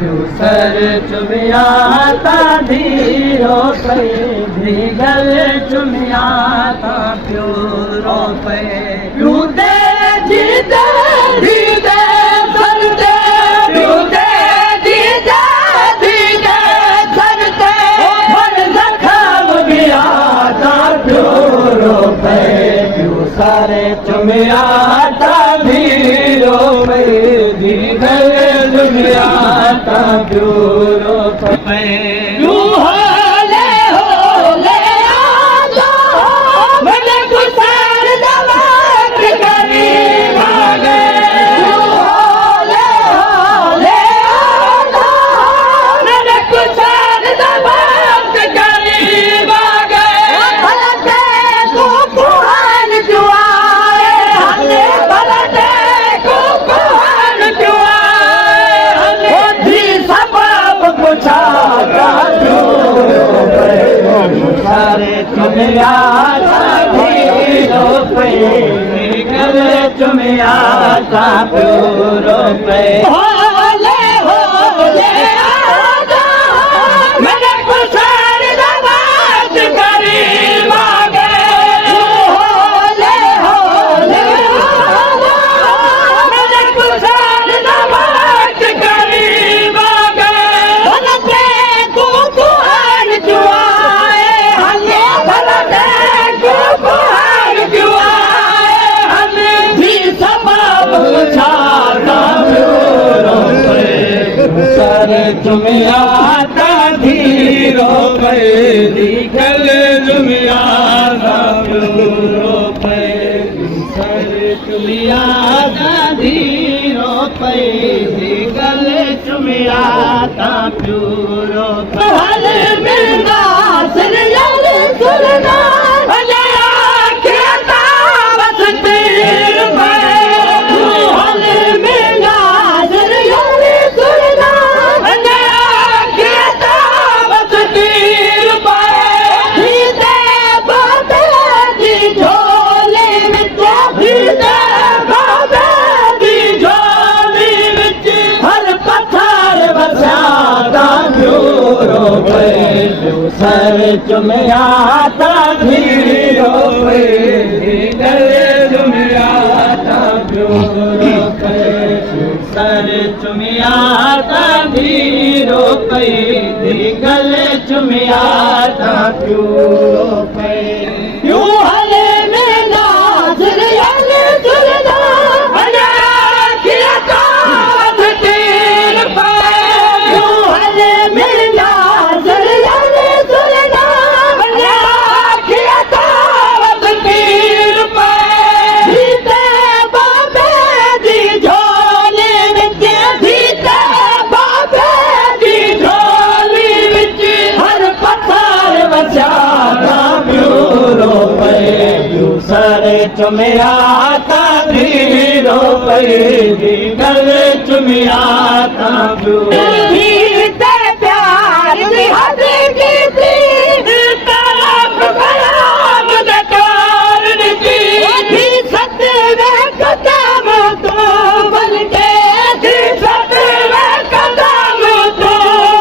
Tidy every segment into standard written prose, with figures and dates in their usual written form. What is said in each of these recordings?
Sir चुमिया ता धीरो पे भीगल चुमिया ता प्यूरो पे प्यूदे जीते धीरे सरते प्यूदे जीते धीरे सरते भर जखम बिया ता प्यूरो पे सर चुमिया ता धीरो पे भीगल चुमिया ता प्यूरो पे चुमिया धीरो पे निकल चुमिया ता प्यूरो पे होले होले आजा मैंने कुछार दबात करी मांगे होले होले आजा मैंने कुछार दबात करी मांगे भलते कुकुहान जुआए हले भलते कुकुहान जुआए हले भी सबब छाता प्यूरो पे सर चुमिया ता धीरो पे निकल चुमिया ता प्यूरो पे सर चुमिया ता धीरो पे निकल चुमिया ता प्यूरो पे हल मिलना सरयल सुलना हले आखिरता बस तीर पे हल मिलना सरयल सुलना हले आखिरता बस तीर पे भीते बाबे दी झोले विच भीते बाबे दी झोली विच हर पत्थर बसा ता प्यूरो पे सर चुमिया ता धीरो पे गले चुमिया ता प्यूरो पे सर चुमिया ता धीरो पे गले चुमिया ता प्यूरो पे यूं हले में नाज़र हले चुलना हले आखिरता बस तीर पे यूं हले में नाज़र हले चुलना हले आखिरता बस तीर पे भीते बाबे दी झोली विच भीते बाबे दी झोली विच हर पत्थर बचा ता प्यूरो पे सर चुमिया ता धीरो पे निकल चुमिया ता प्यूरो भीते प्यार दी हद की थी तरफ खराब दकार की थी सतवे कदम तो बन के थी सतवे कदम तो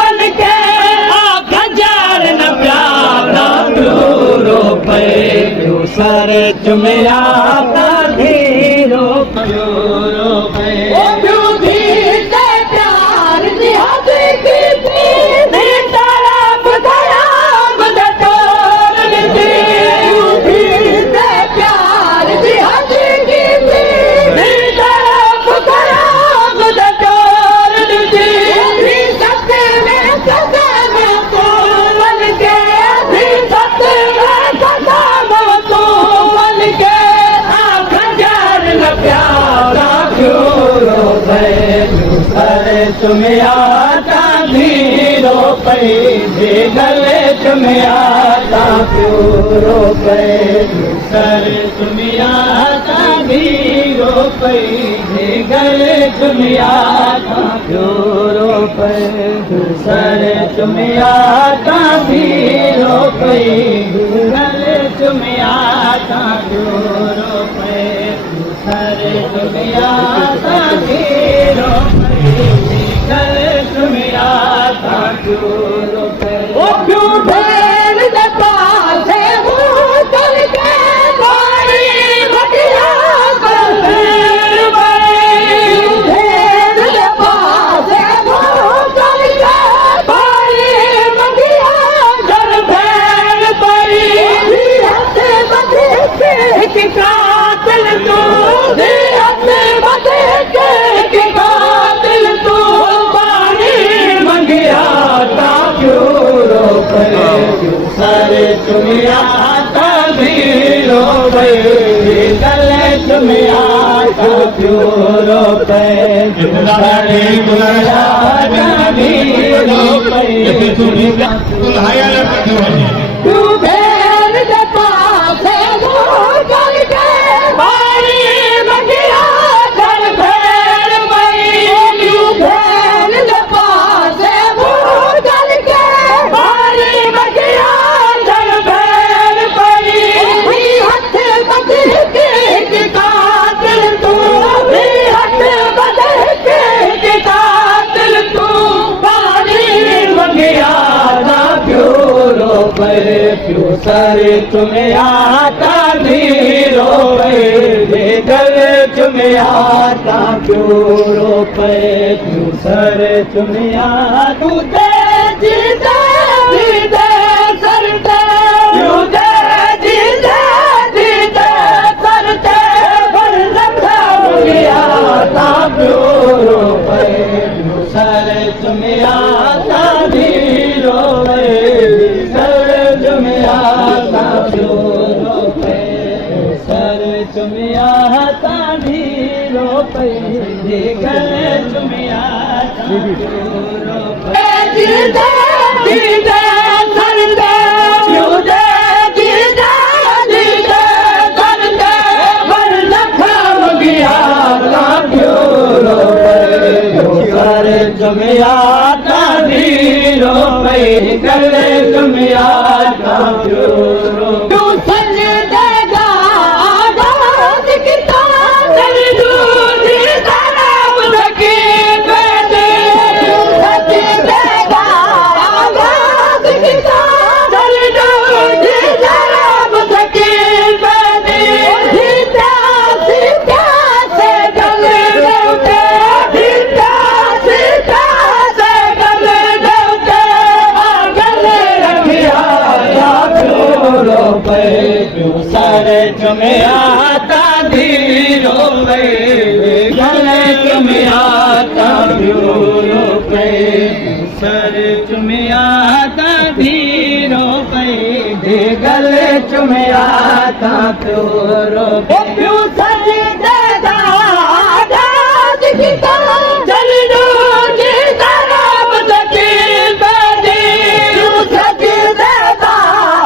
बन के खजार न प्यारा प्यूरो पे सर चुमिया ता धीरो प्यूरो पे भीते प्यार दी हद की थी तरफ खराब दकार की भीते प्यार दी हद की थी तरफ खराब दकार की सतवे कदम तो बन के सतवे कदम तो बन के खजार न प्यारा प्यूरो पे सर चुमिया ता धीरो पे गले चुमिया ता प्यूरो पे सर चुमिया ता धीरो पे गले चुमिया ता प्यूरो पे सर चुमिया ता धीरो पे गले चुमिया ता प्यूरो पे सर चुमिया ता धीरो पे गले चुमिया ओ क्यों भेड़ दे पासे मुँह करके बारी मटिया कर भेड़ बनी। भेड़ दे पासे मुँह करके बारी मटिया कर भेड़ बनी। हथ बधे के कातिल तू, हथ बधे के कातिल तू, पानी मंगिया ता क्यों रोके, क्यों सारे चुमिया ता भी रोके, गले चुमिया ता क्यों रोके, क्यों सारे चुमिया ता भी रोके। क्यों भेड़ दे पासे मुँह करके बारी मटिया कर भेड़ बनी। क्यों भेड़ दे पासे मुँह करके बारी मटिया कर भेड़ बनी। हथ बधे के कातिल तू, हथ बधे के कातिल तू, पानी मंगिया ता क्यों रोके, क्यों सारे तुम्हें आता भी रोके, गले तुम्हें आता क्यों रोके, क्यों सारे तुम्हें तू दे जीते जीते सरते, क्यों दे जीते जीते सरते, पर रखा गया ता क्यों रोके, क्यों सारे तुम्हें आता भी रोके, सारे तुम्हें आता क्यों रोके, सारे तुम्हें आता भी रोके, गले तुम्हें आता क्यों रोके। जीते जीते सरते, क्यों दे जीते जीते सरते, पर रखा गया ता क्यों रोके, क्यों सारे तुम्हें आता भी रोके, गले तुम्हें आता क्यों रोके। तू सज देगा आजाद किताब दूध शराब सकी बेटे, तू सज देगा आजाद किताब दूध शराब सकी बेटे। सीता सीता से गले देवते, सीता सीता से गले देवते, गले रखिया ता क्यों रोके, क्यों सारे तुम्हें आता भी रोके, गले तुम्हें आता क्यों रोके, क्यों सारे तुम्हें आता भी रोके, गले तुम्हें आता क्यों रोके। क्यों सज देगा आजाद किताब दूध शराब सकी बेटी, क्यों सज देगा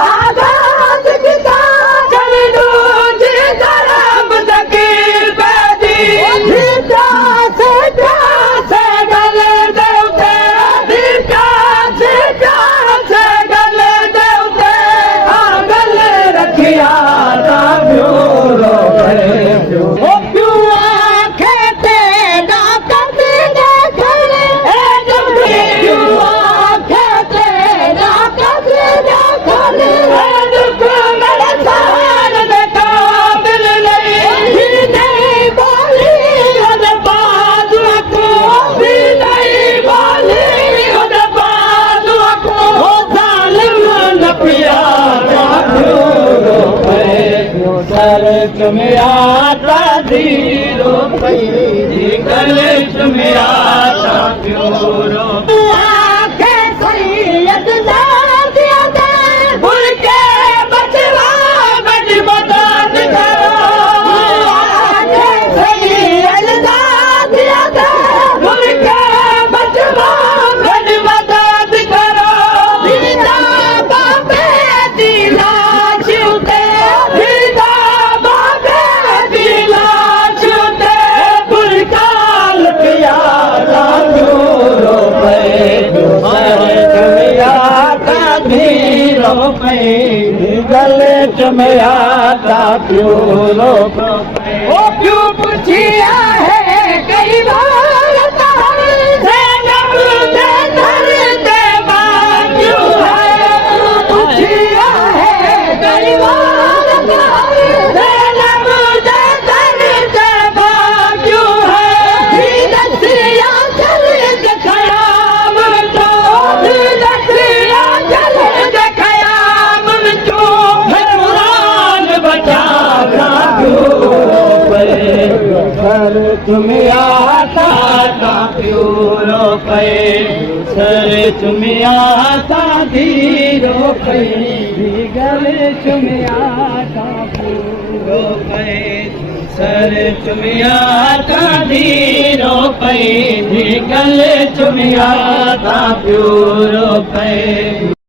आजाद किताब दूध शराब सकी बेटी। सीता सीता से गले देवते, सीता सीता से गले देवते, गले रखिया ता क्यों रोके, क्यों आंखें तेरा करते देखने, क्यों आंखें तेरा करते देखने, दुख मेरे साथ में काबिल नहीं, नहीं बोली अरे बाजू को, भी नहीं बोली अरे बाजू को, जालिम न पिया ता क्यों रोके, क्यों सारे तुम्हें आता भी रोके, गले तुम्हें आता क्यों रोके। आंखें सैयद ने दिया दे, भूल के बचवा बच मदद करो। आंखें सैयद ने दिया दे, भूल के बचवा बच मदद करो। दीदा बाबे दीला छूटे, दीदा बाबे दीला छूटे, भूल काल किया ता क्यों रोके, क्यों सारे तुम्हें आता भी रोके, गले तुम्हें आता क्यों रोके। ओ क्यों पूछिया है कई बार तारे से नब से दर दे प्यूरो पे सर चुमिया ता धीरो पे गल चुमिया ता प्यूरो पे सर चुमिया ता धीरो पे गल चुमिया ता प्यूरो पे